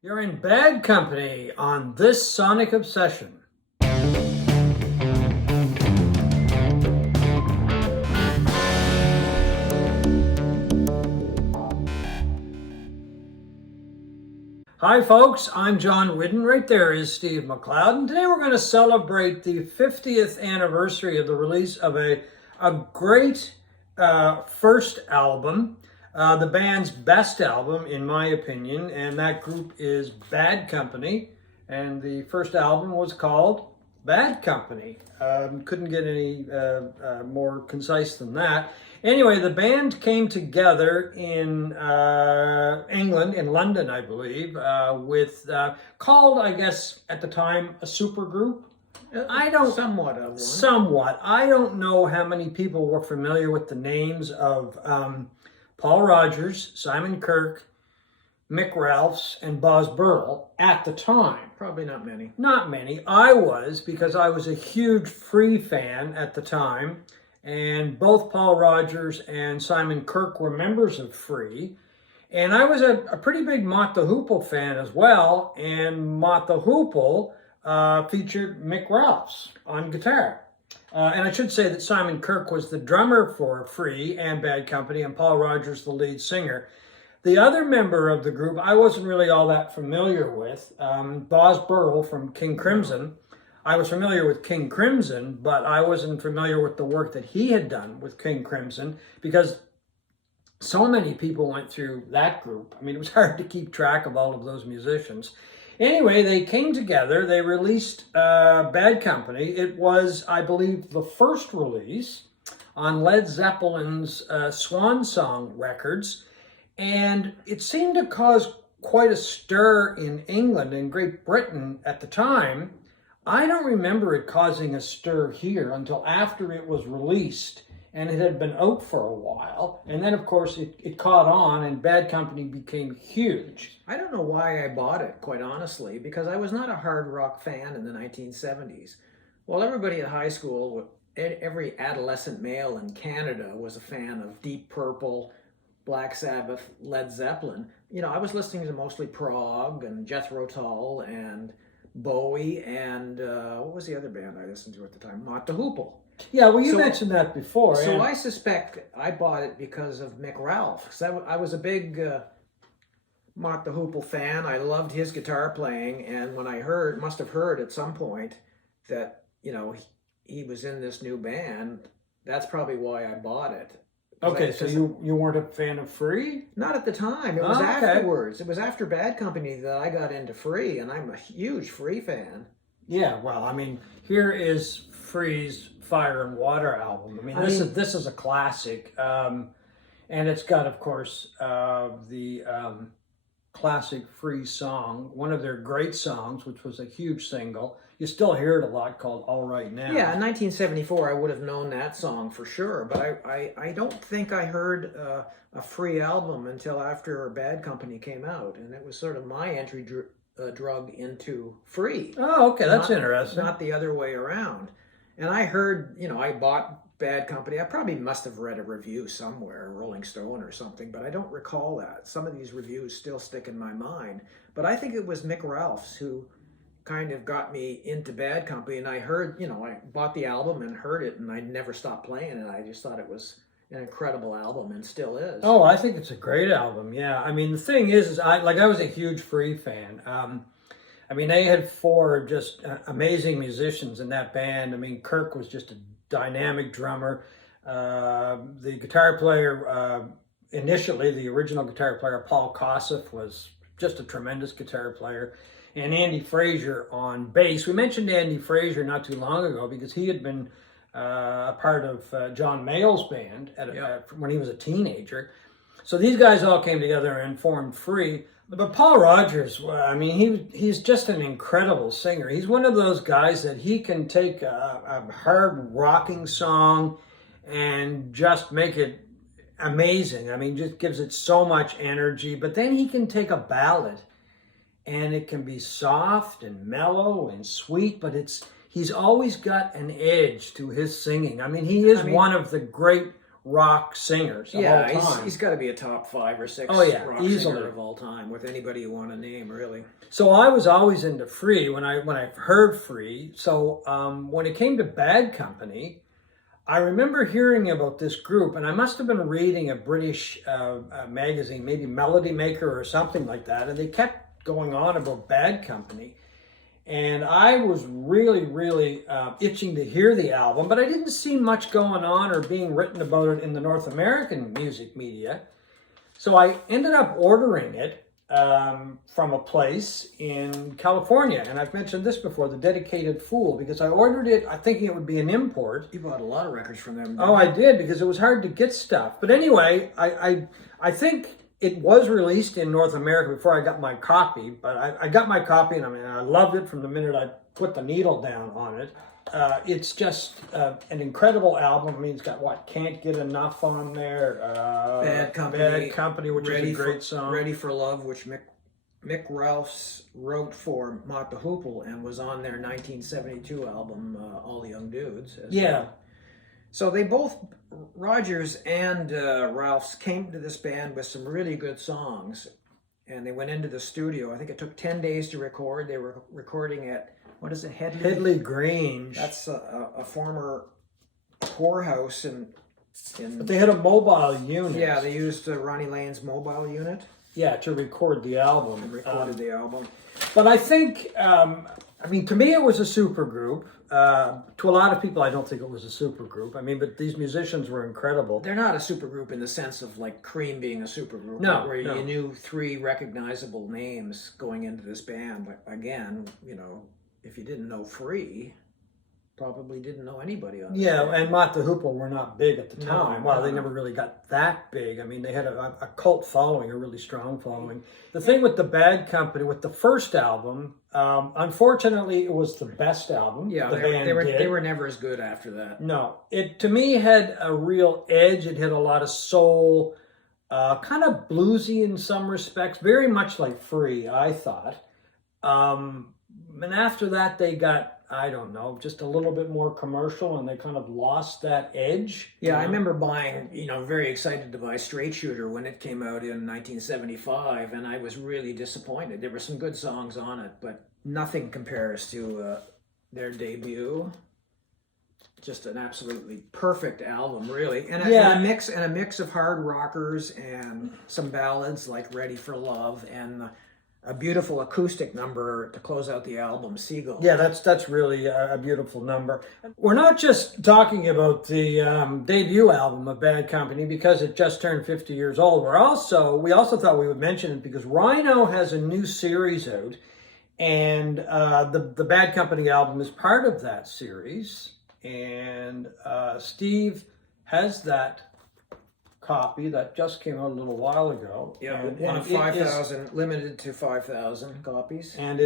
You're in bad company on this Sonic Obsession. Hi folks, I'm John Whidden. Right there is Steve McLeod, and today we're going to celebrate the 50th anniversary of the release of a great first album, the band's best album in my opinion, and that group is Bad Company, and the first album was called Bad Company. Couldn't get any more concise than that. Anyway, the band came together in England, in London, I believe, with called, I guess, at the time, a supergroup. Somewhat of one. Somewhat. I don't know how many people were familiar with the names of Paul Rodgers, Simon Kirke, Mick and Boz Burrell at the time. Probably not many. Not many. I was, because I was a huge Free fan at the time. And both Paul Rodgers and Simon Kirke were members of Free. And I was a pretty big Mott the Hoople fan as well. And Mott the Hoople featured Mick on guitar. And I should say that Simon Kirke was the drummer for Free and Bad Company, and Paul Rodgers the lead singer. The other member of the group I wasn't really all that familiar with, Boz Burrell from King Crimson. I was familiar with King Crimson, but I wasn't familiar with the work that he had done with King Crimson because so many people went through that group. I mean, it was hard to keep track of all of those musicians. Anyway, they came together. They released Bad Company. It was, I believe, the first release on Led Zeppelin's Swan Song Records. And it seemed to cause quite a stir in England and Great Britain at the time. I don't remember it causing a stir here until after it was released and it had been out for a while. And then, of course, it caught on and Bad Company became huge. I don't know why I bought it, quite honestly, because I was not a hard rock fan in the 1970s. Well, everybody at high school, every adolescent male in Canada was a fan of Deep Purple, Black Sabbath, Led Zeppelin. You know, I was listening to mostly prog and Jethro Tull and Bowie and what was the other band I listened to at the time? Mott the Hoople. Yeah, well, you mentioned that before. So I suspect I bought it because of Mick. Because I was a big Mott the Hoople fan. I loved his guitar playing, and when I must have heard at some point that, you know, he was in this new band, that's probably why I bought it. Okay, so you weren't a fan of Free? Not at the time. It was afterwards. It was after Bad Company that I got into Free, and I'm a huge Free fan. Yeah, well, I mean, here is Free's Fire and Water album. I mean, this is a classic, and it's got, of course, the classic Free song, one of their great songs, which was a huge single. You still hear it a lot, called All Right Now. Yeah, in 1974, I would have known that song for sure, but I don't think I heard a Free album until after Bad Company came out, and it was sort of my entry drug into Free. Oh, okay, that's interesting. Not the other way around. And I heard, you know, I bought Bad Company. I probably must have read a review somewhere, Rolling Stone or something, but I don't recall that. Some of these reviews still stick in my mind. But I think it was Mick who kind of got me into Bad Company. And I heard, you know, I bought the album and heard it, and I never stopped playing it. I just thought it was an incredible album, and still is. Oh, I think it's a great album, yeah. I mean, the thing is I was a huge Free fan. I mean, they had four just amazing musicians in that band. I mean, Kirke was just a dynamic drummer. The guitar player, initially, the original guitar player, Paul Kossoff, was just a tremendous guitar player. And Andy Fraser on bass. We mentioned Andy Fraser not too long ago because he had been a part of John Mayall's band when he was a teenager. So these guys all came together and formed Free. But Paul Rodgers, I mean, he's just an incredible singer. He's one of those guys that he can take a hard rocking song and just make it amazing. I mean, just gives it so much energy. But then he can take a ballad and it can be soft and mellow and sweet, but he's always got an edge to his singing. I mean, he is one of the great rock singers of all time. He's got to be a top 5 or 6 rock easily singer of all time, with anybody you want to name, really. So I was always into Free when I heard Free. So when it came to Bad Company, I remember hearing about this group, and I must have been reading a British magazine, maybe Melody Maker or something like that, and they kept going on about Bad Company. And I was really, really itching to hear the album, but I didn't see much going on or being written about it in the North American music media. So I ended up ordering it from a place in California. And I've mentioned this before, The Dedicated Fool, because I ordered it thinking it would be an import. You bought a lot of records from them. Oh, I did, because it was hard to get stuff. But anyway, I think it was released in North America before I got my copy, but I got my copy, and I loved it from the minute I put the needle down on it. It's just an incredible album. I mean, it's got Can't Get Enough on there. Bad Company, which is a great song. Ready for Love, which Mick Ralphs wrote for Mott the Hoople and was on their 1972 album, All the Young Dudes. Well. So they both, Rodgers and Ralphs, came to this band with some really good songs, and they went into the studio. I think it took 10 days to record. They were recording at, what is it, Headley Grange. That's a former whorehouse in. But they had a mobile unit. Yeah, they used Ronnie Lane's mobile unit. Yeah, to record the album. And recorded the album. But I think, to me it was a super group. To a lot of people, I don't think it was a super group. I mean, but these musicians were incredible. They're not a super group in the sense of like Cream being a super group. No, where you knew 3 recognizable names going into this band. But again, if you didn't know Free, probably didn't know anybody on this band. And Mott the Hoople were not big at the time. They never really got that big. I mean, they had a cult following, a really strong following. The thing with the Bad Company, with the first album, unfortunately, it was the best album. Yeah, they were never as good after that. No, it to me had a real edge. It had a lot of soul, kind of bluesy in some respects, very much like Free, I thought. And after that, they got, I don't know, just a little bit more commercial, and they kind of lost that edge. Yeah, I remember buying, very excited to buy Straight Shooter when it came out in 1975, and I was really disappointed. There were some good songs on it, but nothing compares to their debut. Just an absolutely perfect album, really, and a mix of hard rockers and some ballads like Ready for Love, and a beautiful acoustic number to close out the album, Seagull. Yeah, that's really a beautiful number. We're not just talking about the debut album of Bad Company because it just turned 50 years old. We also thought we would mention it because Rhino has a new series out, and the Bad Company album is part of that series. And Steve has that copy that just came out a little while ago. Yeah, one of 5,000, limited to 5,000 copies. And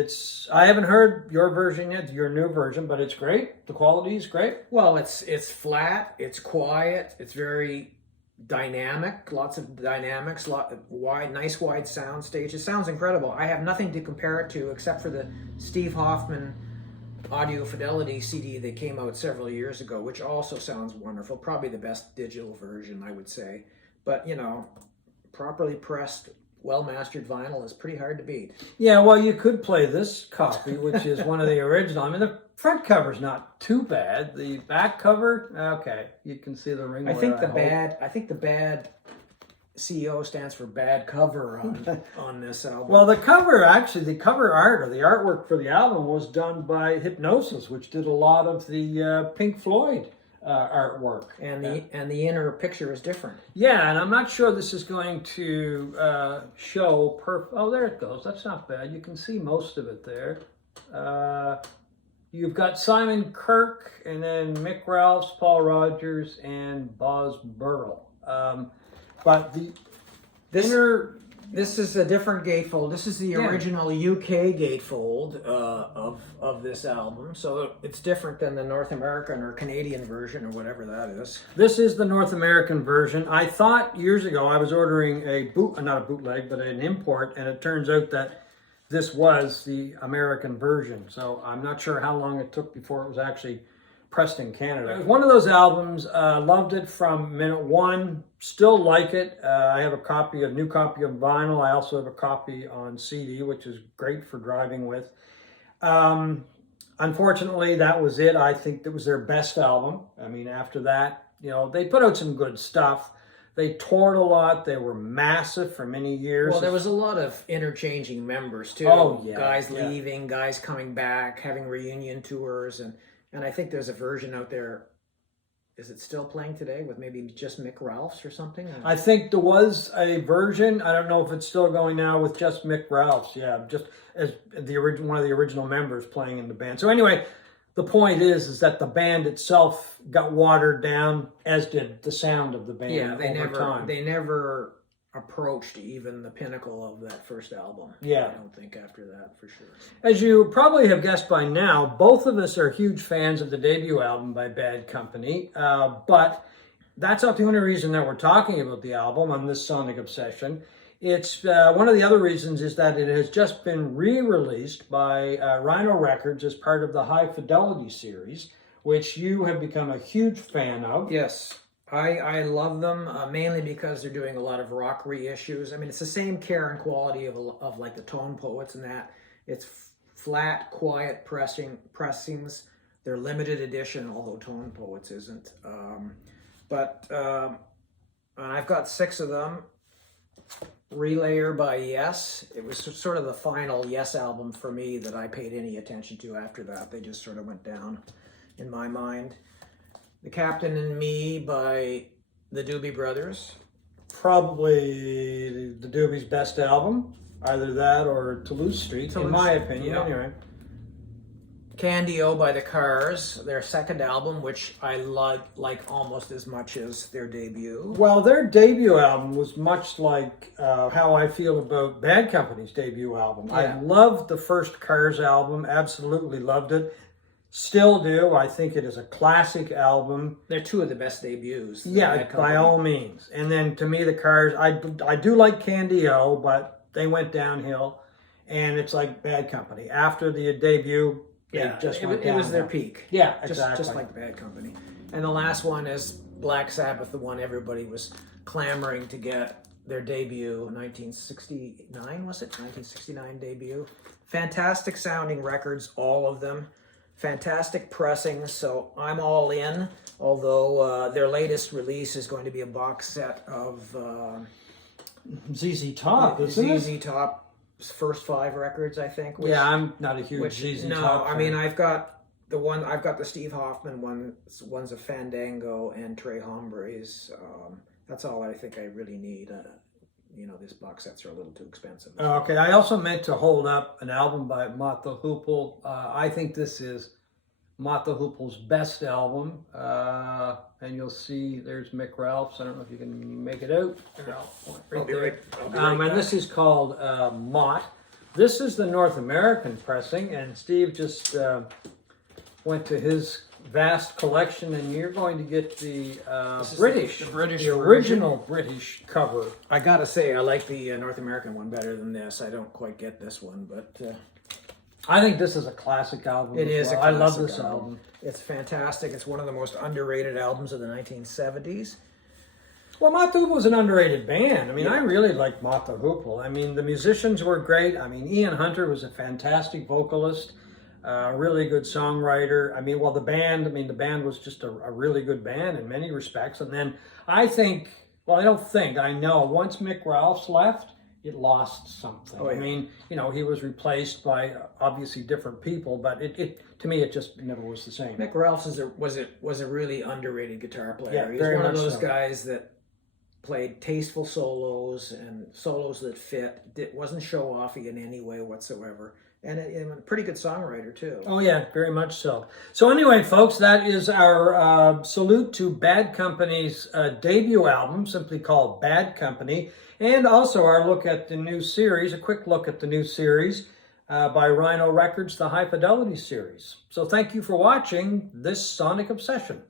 I haven't heard your version yet, your new version, but it's great. The quality is great. Well, it's flat, it's quiet, it's very dynamic, lots of dynamics, nice wide sound stage. It sounds incredible. I have nothing to compare it to except for the Steve Hoffman Audio Fidelity CD that came out several years ago, which also sounds wonderful. Probably the best digital version, I would say. But, properly pressed, well-mastered vinyl is pretty hard to beat. Yeah, well, you could play this copy, which is one of the original. I mean, the front cover's not too bad. The back cover, okay, you can see the ring. I think the bad CEO stands for bad cover on this album. Well, the cover art or the artwork for the album was done by Hypnosis, which did a lot of the Pink Floyd artwork. And the inner picture is different. Yeah, and I'm not sure this is going to show oh, there it goes. That's not bad. You can see most of it there. You've got Simon Kirke, and then Mick Ralphs, Paul Rodgers, and Boz Burrell. But this is a different gatefold. This is the original UK gatefold of this album. So it's different than the North American or Canadian version or whatever that is. This is the North American version. I thought years ago I was ordering not a bootleg, but an import, and it turns out that this was the American version. So I'm not sure how long it took before it was actually pressed in Canada. It was one of those albums, loved it from minute one, still like it. I have a new copy of vinyl. I also have a copy on CD, which is great for driving with. Unfortunately, that was it. I think that was their best album. I mean, after that, you know, they put out some good stuff. They toured a lot. They were massive for many years. Well, there was a lot of interchanging members too. Oh, yeah. Guys leaving, guys coming back, having reunion tours, and I think there's a version out there. Is it still playing today with maybe just Mick Ralphs or something? I think there was a version. I don't know if it's still going now with just Mick Ralphs. Yeah, just as one of the original members playing in the band. So anyway, the point is that the band itself got watered down, as did the sound of the band. Yeah, time. They never approached even the pinnacle of that first album. Yeah. I don't think after that, for sure. As you probably have guessed by now, both of us are huge fans of the debut album by Bad Company, but that's not the only reason that we're talking about the album on this Sonic Obsession. It's one of the other reasons is that it has just been re-released by Rhino Records as part of the High-Fidelity series, which you have become a huge fan of. Yes. I love them mainly because they're doing a lot of rock reissues. I mean, it's the same care and quality of like the Tone Poets and that. It's flat, quiet pressings. They're limited edition, although Tone Poets isn't. But I've got 6 of them. Relayer by Yes. It was sort of the final Yes album for me that I paid any attention to after that. They just sort of went down in my mind. The Captain and Me by the Doobie Brothers. Probably the Doobies' best album. Either that or Toulouse Street, in my opinion. Yeah. Anyway. Candy-O by the Cars, their second album, which I like almost as much as their debut. Well, their debut album was much like how I feel about Bad Company's debut album. Yeah. I loved the first Cars album, absolutely loved it. Still do. I think it is a classic album. They're 2 of the best debuts. Yeah, by all means. And then to me, the Cars, I do like Candy-O, but they went downhill. And it's like Bad Company. After the debut, yeah, it was their peak. Yeah, exactly. Just like Bad Company. And the last one is Black Sabbath, the one everybody was clamoring to get their debut, 1969, was it? 1969 debut. Fantastic sounding records, all of them. Fantastic pressings, so I'm all in. Although their latest release is going to be a box set of ZZ Top, isn't it? ZZ Top's first 5 records, I think. Yeah, I'm not a huge ZZ Top fan. I mean, I've got the Steve Hoffman one. One's a Fandango and Trey Hombre's. That's all I think I really need. You know, these box sets are a little too expensive. Okay, I also meant to hold up an album by Mott the Hoople. I think this is Mott the Hoople's best album. And you'll see there's Mick Ralphs. I don't know if you can make it out. I'll be right And back. this is called Mott. This is the North American pressing, and Steve just went to his vast collection, and you're going to get the original British cover. I gotta say, I like the North American one better than this. I don't quite get this one, but I think this is a classic album. it is. I love this album. It's fantastic. It's one of the most underrated albums of the 1970s. Well, Mott the Hoople was an underrated band. I mean, I really liked Mott the Hoople. I mean, the musicians were great. I mean, Ian Hunter was a fantastic vocalist. Really good songwriter. I mean, well, the band was just a really good band in many respects. And then I know once Mick Ralphs left, it lost something. Oh, yeah. I mean, you know, he was replaced by obviously different people, but to me, it just never was the same. Mick Ralphs was a really underrated guitar player. Yeah, He's very one of much those so. guys that played tasteful solos and solos that fit. Wasn't show-offy in any way whatsoever. And a pretty good songwriter, too. Oh, yeah, very much so. So anyway, folks, that is our salute to Bad Company's debut album, simply called Bad Company, and also our look at the new series, a quick look at the new series by Rhino Records, the High-Fidelity series. So thank you for watching this Sonic Obsession.